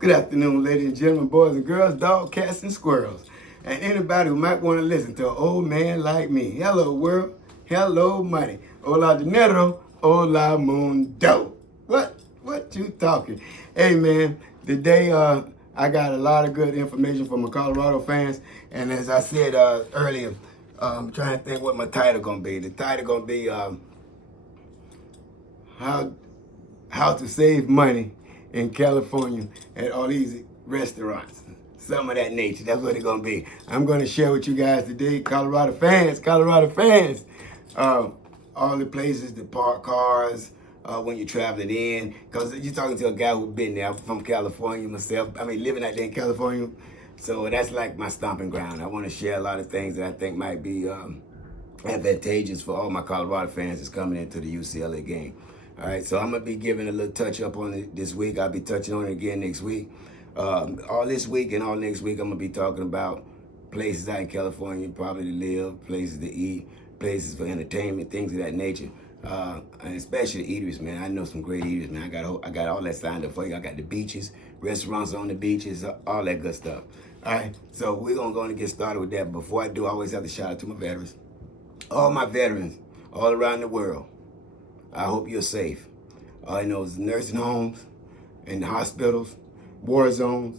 Good afternoon, ladies and gentlemen, boys and girls, dogs, cats, and squirrels, and anybody who might want to listen to an old man like me. Hello, world. Hello, money. Hola, dinero. Hola, mundo. What you talking? Hey, man, today I got a lot of good information from my Colorado fans, and as I said earlier, I'm trying to think what my title gonna be. The title gonna be how to save money in California at all these restaurants. Some of that nature. That's what it's gonna be. I'm gonna share with you guys today, Colorado fans, all the places to park cars when you're traveling in. Because you're talking to a guy who's been there. I'm from California myself. I mean, living out there in California. So that's like my stomping ground. I want to share a lot of things that I think might be advantageous for all my Colorado fans that's coming into the UCLA game. All right, so I'm gonna be giving a little touch up on it this week. I'll be touching on it again next week. All this week and all next week, I'm gonna be talking about places out in California, probably to live, places to eat, places for entertainment, things of that nature. And especially eateries, man. I know some great eateries, man. I got all that signed up for you. I got the beaches, restaurants on the beaches, all that good stuff. All right, so we're gonna go and get started with that. Before I do, I always have to shout out to my veterans. All my veterans all around the world. I hope you're safe. In those nursing homes, in the hospitals, war zones.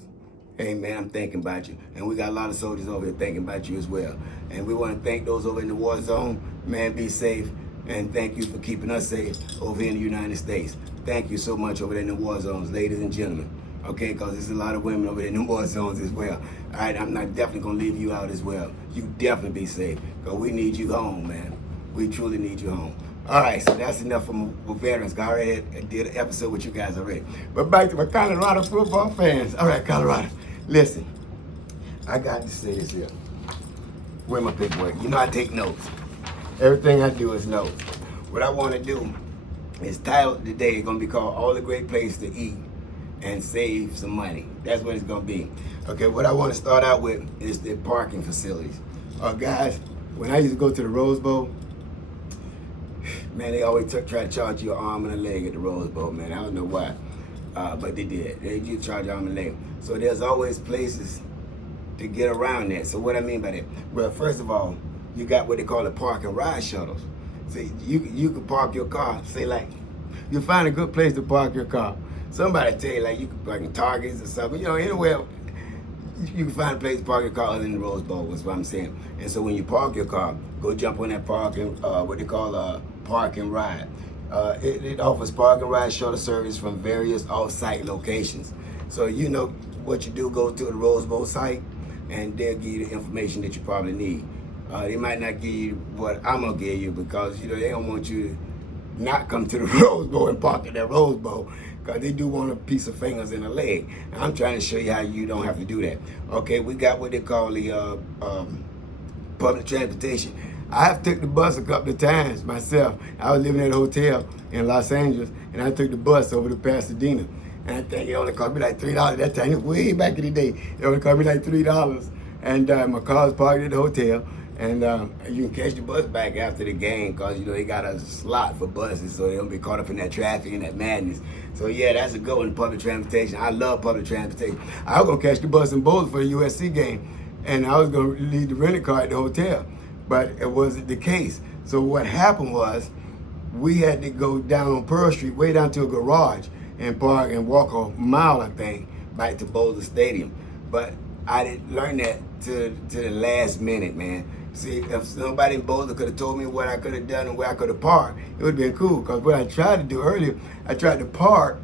Hey man, I'm thinking about you. And we got a lot of soldiers over here thinking about you as well. And we want to thank those over in the war zone. Man, be safe. And thank you for keeping us safe over here in the United States. Thank you so much over there in the war zones, ladies and gentlemen. Okay, because there's a lot of women over there in the war zones as well. All right, I'm not definitely going to leave you out as well. You definitely be safe. Because we need you home, man. We truly need you home. All right, so that's enough for veterans. I already did an episode with you guys already. But back to my Colorado football fans. All right, Colorado, listen. I got to say this here. Where my paperwork? You know I take notes. Everything I do is notes. What I want to do is title today is going to be called All the Great Places to Eat and Save Some Money. That's what it's going to be. Okay, what I want to start out with is the parking facilities. Guys, when I used to go to the Rose Bowl, man, they always try to charge you an arm and a leg at the Rose Bowl, man. I don't know why, but they did. They did charge arm and leg. So there's always places to get around that. So what I mean by that? Well, first of all, you got what they call the park and ride shuttles. See, you can park your car. Say like, you find a good place to park your car. Somebody tell you like you can park in Targets or something. You know, anywhere you can find a place to park your car other than the Rose Bowl. Is what I'm saying. And so when you park your car, go jump on that parking, what they call park and ride. It offers park and ride shuttle service from various off-site locations. So you know what you do, go to the Rose Bowl site and they'll give you the information that you probably need. They might not give you what I'm gonna give you because you know they don't want you to not come to the Rose Bowl and park at that Rose Bowl because they do want a piece of fingers and a leg. And I'm trying to show you how you don't have to do that. Okay, we got what they call the public transportation. I've took the bus a couple of times myself. I was living at a hotel in Los Angeles, and I took the bus over to Pasadena. And I think it only cost me like $3 that time. Way back in the day, it only cost me like $3. And my car was parked at the hotel, and you can catch the bus back after the game because you know they got a slot for buses, so they don't be caught up in that traffic and that madness. So yeah, that's a good one, public transportation. I love public transportation. I was gonna catch the bus in Boulder for the USC game, and I was gonna leave the rental car at the hotel. But it wasn't the case. So what happened was we had to go down on Pearl Street, way down to a garage and park and walk a mile, I think, back to Boulder Stadium. But I didn't learn that to the last minute, man. See, if somebody in Boulder could have told me what I could have done and where I could have parked, it would have been cool. Because what I tried to do earlier, I tried to park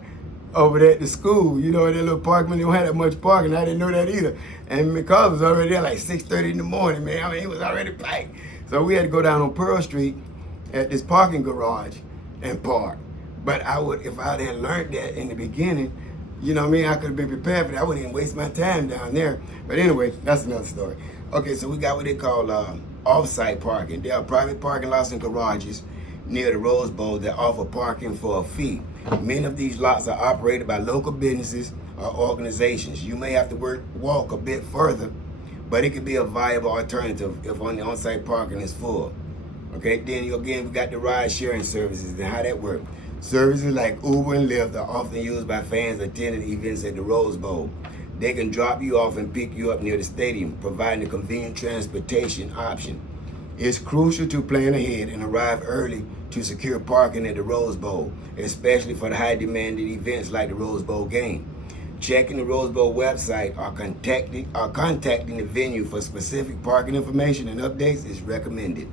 over there at the school. You know, that little park, man, they don't have that much parking. I didn't know that either. And because it was already there like 6:30 in the morning, man. I mean, it was already packed. So we had to go down on Pearl Street at this parking garage and park. But I would, if I had learned that in the beginning, you know what I mean, I could have been prepared for that. I wouldn't even waste my time down there. But anyway, that's another story. Okay, so we got what they call off-site parking. There are private parking lots and garages near the Rose Bowl that offer parking for a fee. Many of these lots are operated by local businesses or organizations. You may have to walk a bit further, but it could be a viable alternative if on-site parking is full. Okay, then again, we got the ride sharing services and how that works. Services like Uber and Lyft are often used by fans attending events at the Rose Bowl. They can drop you off and pick you up near the stadium, providing a convenient transportation option. It's crucial to plan ahead and arrive early to secure parking at the Rose Bowl, especially for the high-demanded events like the Rose Bowl game. Checking the Rose Bowl website or contacting the venue for specific parking information and updates is recommended,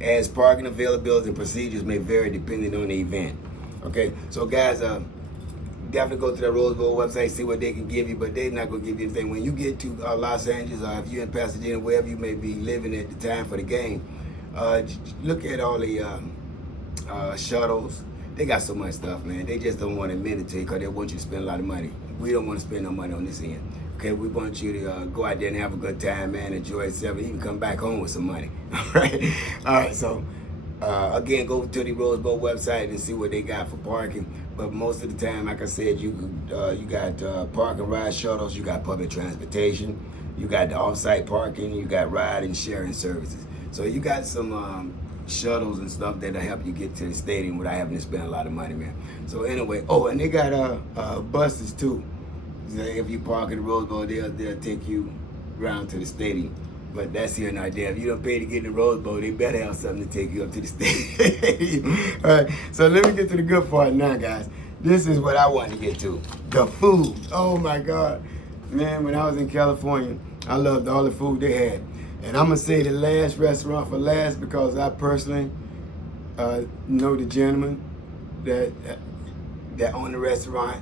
as parking availability and procedures may vary depending on the event. Okay, so guys, definitely go to the Rose Bowl website, see what they can give you, but they're not going to give you anything. When you get to Los Angeles, or if you're in Pasadena, wherever you may be living at the time for the game, look at all the shuttles. They got so much stuff, man. They just don't want to admit it to you because they want you to spend a lot of money. We don't want to spend no money on this end. Okay, we want you to go out there and have a good time, man. Enjoy yourself, and even come back home with some money. All right, all right. So again, go to the Rose Bowl website and see what they got for parking. But most of the time, like I said, you got park and ride shuttles, you got public transportation, you got the off-site parking, you got ride and sharing services. So you got some shuttles and stuff that'll help you get to the stadium without having to spend a lot of money, man. So anyway, oh, and they got buses too. So if you park in the Rose Bowl, they'll take you around to the stadium. But that's here and right there. If you don't pay to get in the Rose Bowl, they better have something to take you up to the stadium. All right, so let me get to the good part now, guys. This is what I want to get to. The food. Oh my God. Man, when I was in California, I loved all the food they had. And I'm going to say the last restaurant for last because I personally know the gentleman that owned the restaurant.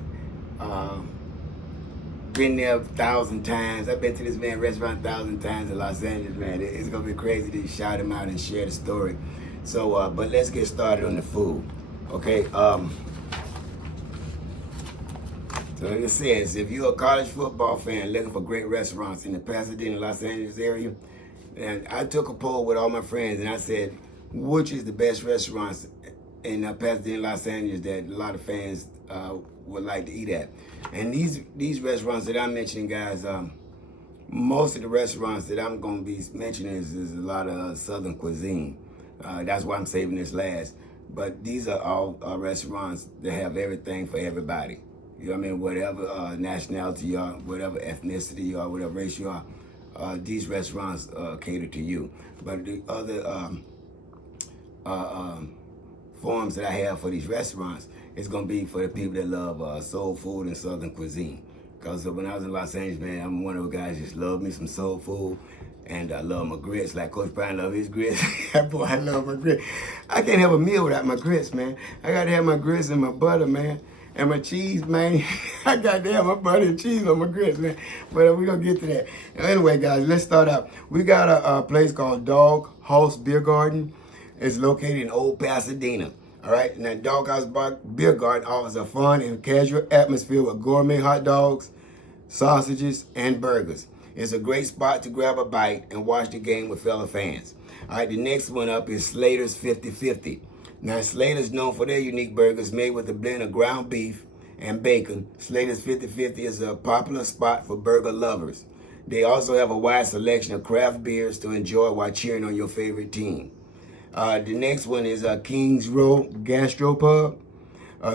Been there 1,000 times. I've been to this man's restaurant 1,000 times in Los Angeles, man. It's gonna be crazy to shout him out and share the story. So, but let's get started on the food, okay? So it says, if you're a college football fan looking for great restaurants in the Pasadena, Los Angeles area, and I took a poll with all my friends and I said, which is the best restaurants in Pasadena, Los Angeles that a lot of fans would like to eat at. And these restaurants that I'm mentioning, guys, most of the restaurants that I'm going to be mentioning is a lot of Southern cuisine. That's why I'm saving this last. But these are all restaurants that have everything for everybody. You know what I mean? Whatever nationality you are, whatever ethnicity you are, whatever race you are, these restaurants cater to you. But the other forms that I have for these restaurants, it's gonna be for the people that love soul food and Southern cuisine. Because when I was in Los Angeles, man, I'm one of those guys that just love me some soul food, and I love my grits like Coach Prime love his grits. Boy, I love my grits. I can't have a meal without my grits, man. I gotta have my grits and my butter, man, and my cheese, man. I got to have my butter and cheese on my grits, man. But we're gonna get to that. Anyway, guys, let's start out. We got a place called Dog House Beer Garden. It's located in Old Pasadena. All right, and that Doghouse Beer Garden offers a fun and casual atmosphere with gourmet hot dogs, sausages, and burgers. It's a great spot to grab a bite and watch the game with fellow fans. All right, the next one up is Slater's 50/50. Now, Slater's known for their unique burgers made with a blend of ground beef and bacon. Slater's 50/50 is a popular spot for burger lovers. They also have a wide selection of craft beers to enjoy while cheering on your favorite team. The next one is Kings Row Gastropub.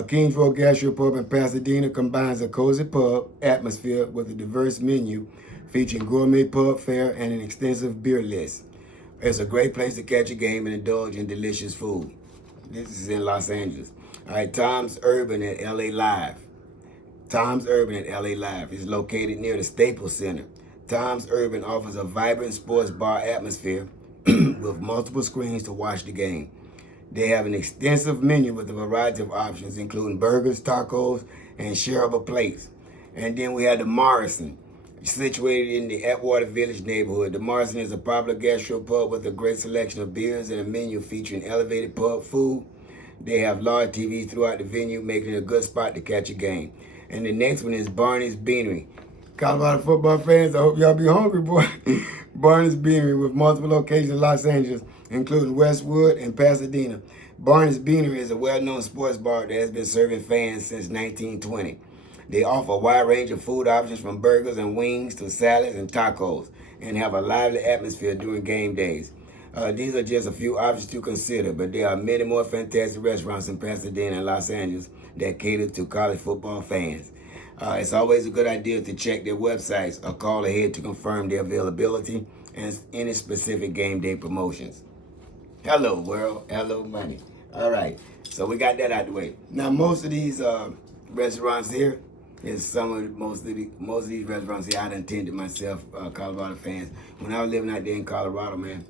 Kings Row Gastropub in Pasadena combines a cozy pub atmosphere with a diverse menu featuring gourmet pub fare and an extensive beer list. It's a great place to catch a game and indulge in delicious food. This is in Los Angeles. All right, Tom's Urban at LA Live. Tom's Urban at LA Live is located near the Staples Center. Tom's Urban offers a vibrant sports bar atmosphere with multiple screens to watch the game. They have an extensive menu with a variety of options, including burgers, tacos, and shareable plates. And then we have the Morrison, situated in the Atwater Village neighborhood. The Morrison is a popular gastropub with a great selection of beers and a menu featuring elevated pub food. They have large TVs throughout the venue, making it a good spot to catch a game. And the next one is Barney's Beanery. Colorado football fans, I hope y'all be hungry, boy. Barney's Beanery with multiple locations in Los Angeles, including Westwood and Pasadena. Barney's Beanery is a well-known sports bar that has been serving fans since 1920. They offer a wide range of food options from burgers and wings to salads and tacos, and have a lively atmosphere during game days. These are just a few options to consider, but there are many more fantastic restaurants in Pasadena and Los Angeles that cater to college football fans. It's always a good idea to check their websites or call ahead to confirm their availability and any specific game day promotions. Hello, world. Hello, money. All right. So we got that out the way. Now, most of these restaurants here is most of these restaurants here I done attended myself, Colorado fans. When I was living out there in Colorado, man,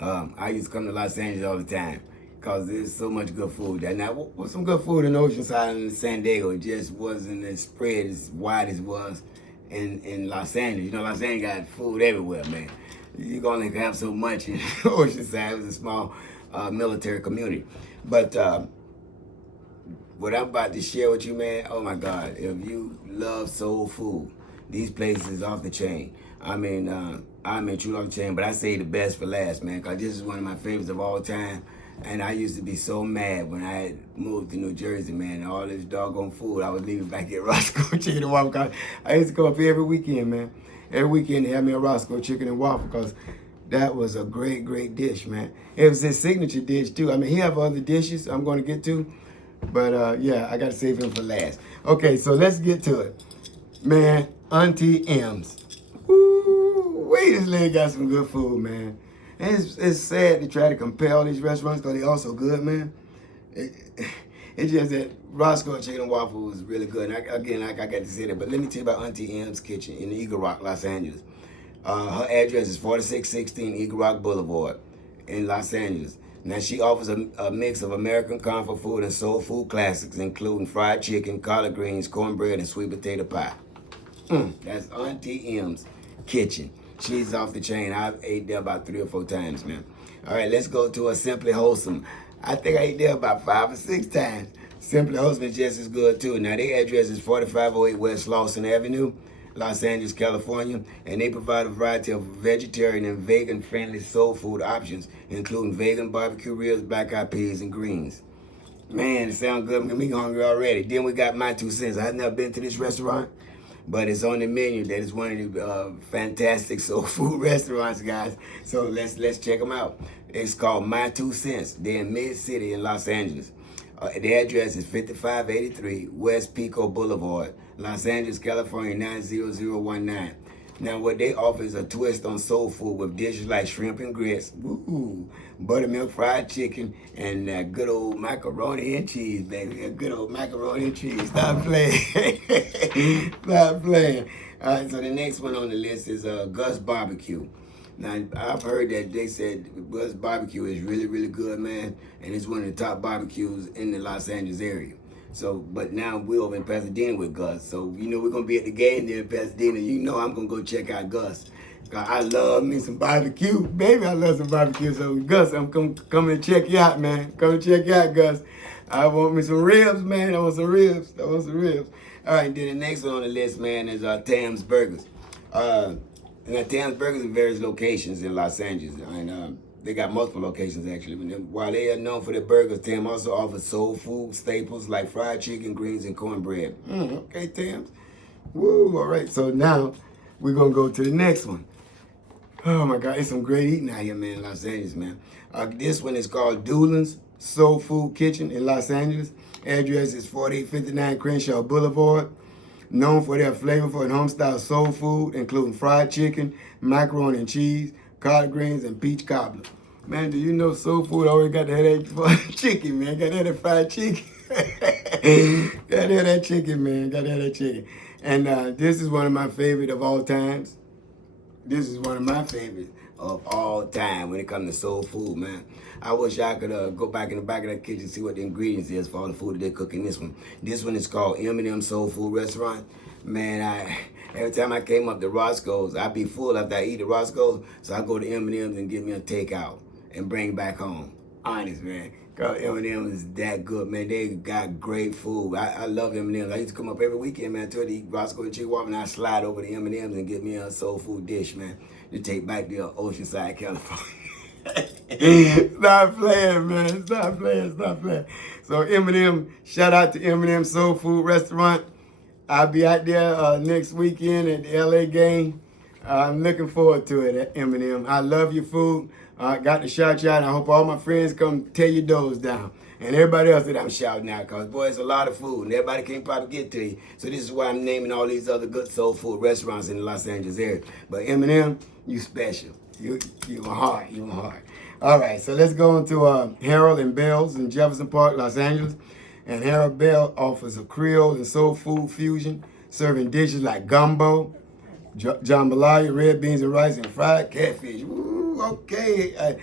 I used to come to Los Angeles all the time because there's so much good food there. Now, what's some good food in Oceanside and San Diego? It just wasn't as spread as wide as it was in Los Angeles. You know, Los Angeles got food everywhere, man. You can only have so much in Oceanside. It was a small military community. But what I'm about to share with you, man, oh my God, if you love soul food, these places off the chain. I mean, true off the chain, but I say the best for last, man, because this is one of my favorites of all time. And I used to be so mad when I had moved to New Jersey, man, and all this doggone food I was leaving back at Roscoe Chicken and Waffle. Cause I used to go up here every weekend, man. Every weekend they had me a Roscoe Chicken and Waffle because that was a great, great dish, man. It was his signature dish, too. I mean, he have other dishes I'm going to get to, but yeah, I got to save him for last. Okay, so let's get to it. Man, Auntie M's. Woo, wait, this lady got some good food, man. And it's sad to try to compare all these restaurants because they're all so good, man. It's just that Roscoe Chicken and Waffle was really good. And I got to say that, but let me tell you about Auntie M's Kitchen in Eagle Rock, Los Angeles. Her address is 4616 Eagle Rock Boulevard in Los Angeles. Now, she offers a mix of American comfort food and soul food classics, including fried chicken, collard greens, cornbread, and sweet potato pie. That's Auntie M's Kitchen. She's off the chain. I've ate there about 3 or 4 times, man. All right, let's go to a Simply Wholesome. I think I ate there about 5 or 6 times. Simply Wholesome is just as good, too. Now, their address is 4508 West Lawson Avenue, Los Angeles, California, and they provide a variety of vegetarian and vegan-friendly soul food options, including vegan barbecue ribs, black-eyed peas, and greens. Man, it sounds good. I'm hungry already. Then we got My Two Cents. I've never been to this restaurant, but it's on the menu that is one of the fantastic soul food restaurants, guys. So let's check them out. It's called My Two Cents. They're in Mid-City in Los Angeles. The address is 5583 West Pico Boulevard, Los Angeles, California, 90019. Now, what they offer is a twist on soul food with dishes like shrimp and grits, woo, buttermilk fried chicken, and good old macaroni and cheese, baby. Good old macaroni and cheese. Stop playing. Stop playing. All right, so the next one on the list is Gus Barbecue. Now, I've heard that they said Gus Barbecue is really, really good, man, and it's one of the top barbecues in the Los Angeles area. So, but now we're over in Pasadena with Gus. So, you know, we're going to be at the game there in Pasadena. You know I'm going to go check out Gus. I love me some barbecue. Baby, I love some barbecue. So, Gus, I'm coming to check you out, man. Come and check you out, Gus. I want me some ribs, man. I want some ribs. All right, then the next one on the list, man, is Tam's Burgers. Now, Tam's Burgers in various locations in Los Angeles. And they got multiple locations, actually. While they are known for their burgers, Tam also offers soul food staples like fried chicken, greens, and cornbread. Okay, Tam's. Woo, all right. So now we're going to go to the next one. Oh, my God. It's some great eating out here, man, in Los Angeles, man. This one is called Doolin's Soul Food Kitchen in Los Angeles. Address is 4859 Crenshaw Boulevard. Known for their flavorful and home-style soul food, including fried chicken, macaroni and cheese, collard greens, and peach cobbler. Man, do you know soul food always got to have that chicken, man? Got to have that fried chicken. Got to have that chicken, man. Got to have that chicken. And this is one of my favorite of all times. This is one of my favorites of all time when it comes to soul food, man. I wish I could go back in the back of that kitchen and see what the ingredients is for all the food that they cook in this one. This one is called M&M Soul Food Restaurant. Man, every time I came up to Roscoe's, I'd be full after I eat at Roscoe's, so I go to M&M's and get me a takeout and bring it back home. Honest, man. Cause M&M's is that good, man. They got great food. I love M&M's. I used to come up every weekend, man, to eat Roscoe and Chicken Waffle, and I slide over to M&M's and get me a soul food dish, man, to take back to Oceanside, California. Stop playing, man. Stop playing. So M&M, shout out to M&M Soul Food Restaurant. I'll be out there next weekend at the LA game. I'm looking forward to it at M&M. I love your food. Got to shout you out. I hope all my friends come tear your doors down. And everybody else that I'm shouting out, because, boy, it's a lot of food, and everybody can't probably get to you. So this is why I'm naming all these other good soul food restaurants in the Los Angeles area. But Eminem, you special. You my heart. You my heart. All right, so let's go on to Harold and Bell's in Jefferson Park, Los Angeles. And Harold Bell offers a Creole and soul food fusion, serving dishes like gumbo, jambalaya, red beans and rice, and fried catfish. Ooh, okay.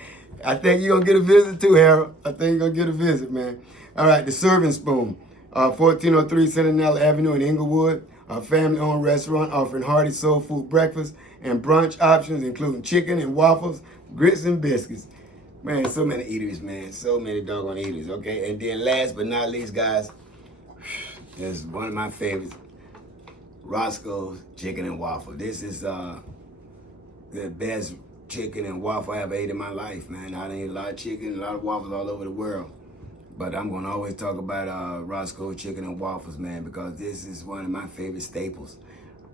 I think you're going to get a visit too, Harold. I think you're going to get a visit, man. All right, the Serving Spoon, 1403 Sentinel Avenue in Inglewood, a family-owned restaurant offering hearty soul food breakfast and brunch options, including chicken and waffles, grits and biscuits. Man, so many eateries, man. So many doggone eateries, okay? And then last but not least, guys, is one of my favorites, Roscoe's Chicken and Waffle. This is the best chicken and waffle I ever ate in my life, man. I done ate a lot of chicken, a lot of waffles all over the world. But I'm going to always talk about Roscoe's Chicken and Waffles, man, because this is one of my favorite staples.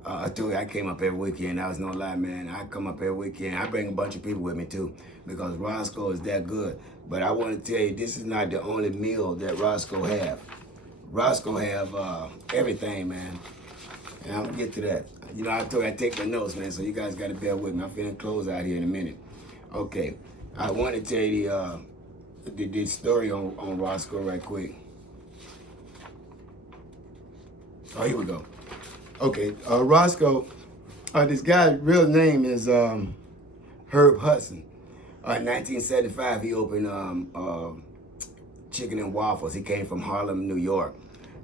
I told you I came up every weekend. That was no lie, man. I come up every weekend. I bring a bunch of people with me, too, because Roscoe is that good. But I want to tell you, this is not the only meal that Roscoe have. Roscoe have everything, man. And I'm going to get to that. You know, I told you I take my notes, man, so you guys got to bear with me. I'm finna close out here in a minute. Okay. I want to tell you the story on Roscoe right quick. Oh, here we go. Okay, Roscoe, this guy's real name is Herb Hudson. In 1975, he opened Chicken and Waffles. He came from Harlem, New York.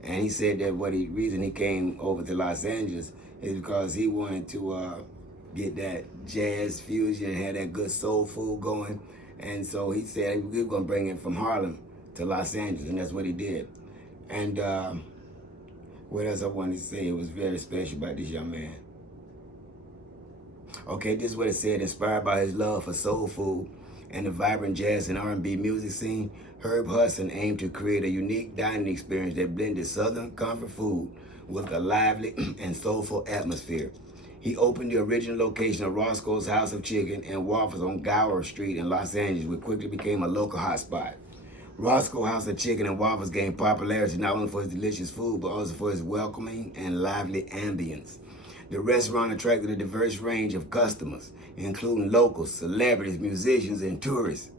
And he said that reason he came over to Los Angeles is because he wanted to get that jazz fusion, had that good soul food going. And so he said we were going to bring it from Harlem to Los Angeles, and that's what he did. And what else I wanted to say? It was very special about this young man. Okay, this is what it said. Inspired by his love for soul food and the vibrant jazz and R&B music scene, Herb Hudson aimed to create a unique dining experience that blended Southern comfort food with a lively and soulful atmosphere. He opened the original location of Roscoe's House of Chicken and Waffles on Gower Street in Los Angeles, which quickly became a local hotspot. Roscoe House of Chicken and Waffles gained popularity not only for its delicious food, but also for its welcoming and lively ambience. The restaurant attracted a diverse range of customers, including locals, celebrities, musicians, and tourists.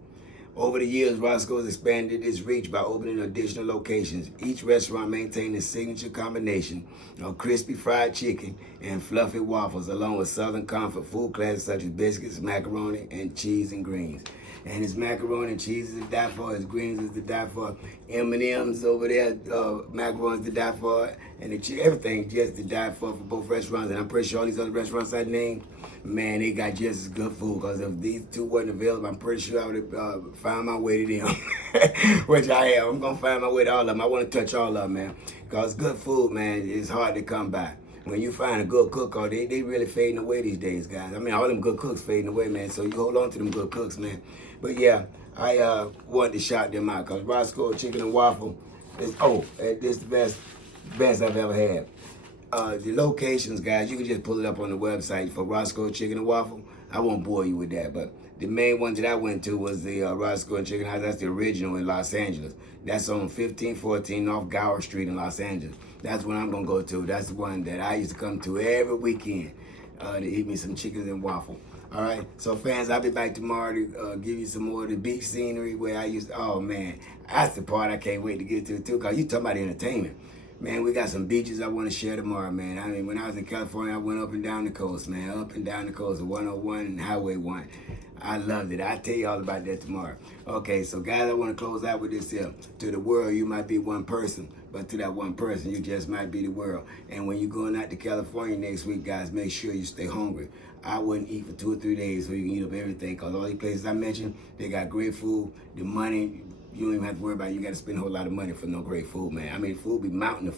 Over the years, Roscoe's expanded its reach by opening additional locations. Each restaurant maintained a signature combination of crispy fried chicken and fluffy waffles, along with Southern comfort food classics such as biscuits, macaroni, and cheese and greens. And his macaroni and cheese is to die for, his greens is to die for, M&M's over there, macaroni is to die for, and everything just to die for both restaurants. And I'm pretty sure all these other restaurants I named, man, they got just as good food, because if these two wasn't available, I'm pretty sure I would have found my way to them, which I am. I'm going to find my way to all of them. I want to touch all of them, man, because good food, man, is hard to come by. When you find a good cook, they really fading away these days, guys. I mean, all them good cooks fading away, man, so you hold on to them good cooks, man. But yeah, I wanted to shout them out, because Roscoe Chicken and Waffle is the best I've ever had. The locations, guys, you can just pull it up on the website for Roscoe Chicken and Waffle. I won't bore you with that, but the main one that I went to was the Roscoe Chicken House. That's the original in Los Angeles. That's on 1514 North Gower Street in Los Angeles. That's what I'm going to go to. That's the one that I used to come to every weekend to eat me some chickens and waffle. All right, so fans, I'll be back tomorrow to give you some more of the beach scenery where I used to, oh man, that's the part I can't wait to get to too, because you talking about entertainment. Man, we got some beaches I want to share tomorrow, man. I mean, when I was in California, I went up and down the coast, man. Up and down the coast of 101 and Highway 1. I loved it. I'll tell you all about that tomorrow. Okay, so guys, I want to close out with this here. To the world, you might be one person, but to that one person, you just might be the world. And when you're going out to California next week, guys, make sure you stay hungry. I wouldn't eat for 2 or 3 days so you can eat up everything, because all these places I mentioned, they got great food. The money, you don't even have to worry about it. You got to spend a whole lot of money for no great food, man. I mean, food be mountain of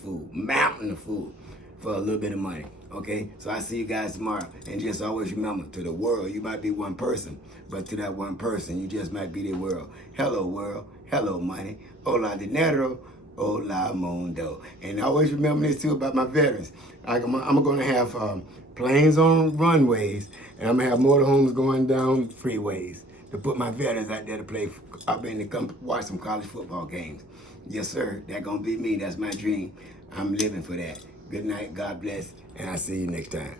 food for a little bit of money, okay? So I see you guys tomorrow. And just always remember, to the world, you might be one person, but to that one person, you just might be the world. Hello, world. Hello, money. Hola, dinero. Hola, mundo. And always remember this, too, about my veterans. I'm going to have planes on runways, and I'm going to have motorhomes going down freeways. to put my veterans out there to play. I've been to come watch some college football games. Yes, sir. That's gonna be me. That's my dream. I'm living for that. Good night. God bless. And I'll see you next time.